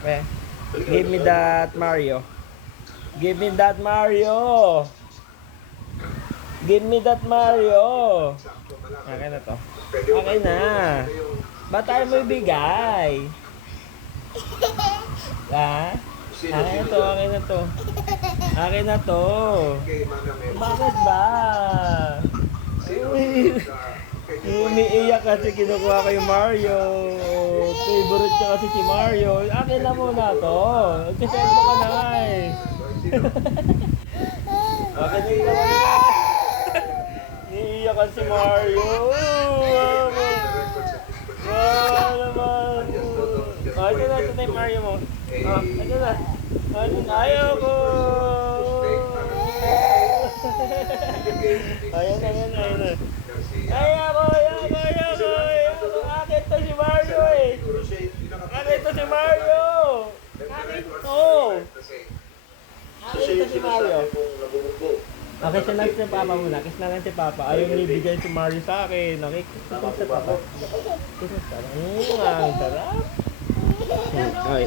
Eh, give me that Mario. Give me that Mario. Give me that Mario. Akin na to. Akin na. Ba't tayo mo ibigay? Ha? Akin na to, akin na to. Akin na to. Bakit ba? Uy. Umiiyak kasi kinukuha ko yung Mario. Favorite niya kasi si Mario. Akin na muna to. Nagkasend mo ka na nga eh. Akin na iyak ka. Iiyak ka si Mario. Wow naman. Ito na, ito na yung Mario mo. Ito na. Ayaw ko. Ayan na, ayan na, ayan na. Ayaw ko. Akin to si Mario eh. Akin to si Mario. Akin to. Akin to si Mario. Okay, siya lang si Papa muna. Kiss na lang si Papa. Ayaw nibigay si Mario sa akin. Okay, kiss na si Papa. Kiss na si Papa. Ang sarap. Okay.